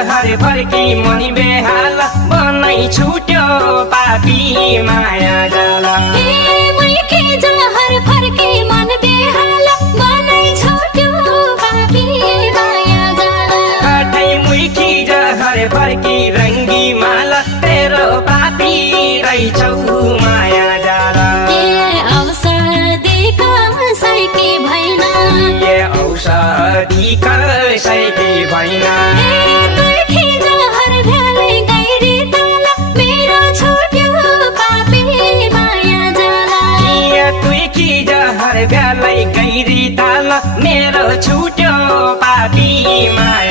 जहर फर्की मनी बेहाल बनै छुट्यो पापी माया जाला मुखी जहर फर्की मन बेहाल बनै छुट्यो पापी माया जाला काठै मुखी जहर फर्की रङ्गी माल तेरो पापी रहेछौ माया जाला औषधि कसैकी भएन औषधि कसैकी भएन मुखी जहर भ्यालै गैरी ताल मेरो छुट्यो पापी माया जाला तुकी जहर भ्यालै गैरी ताल मेरो छुट्यो पापी माया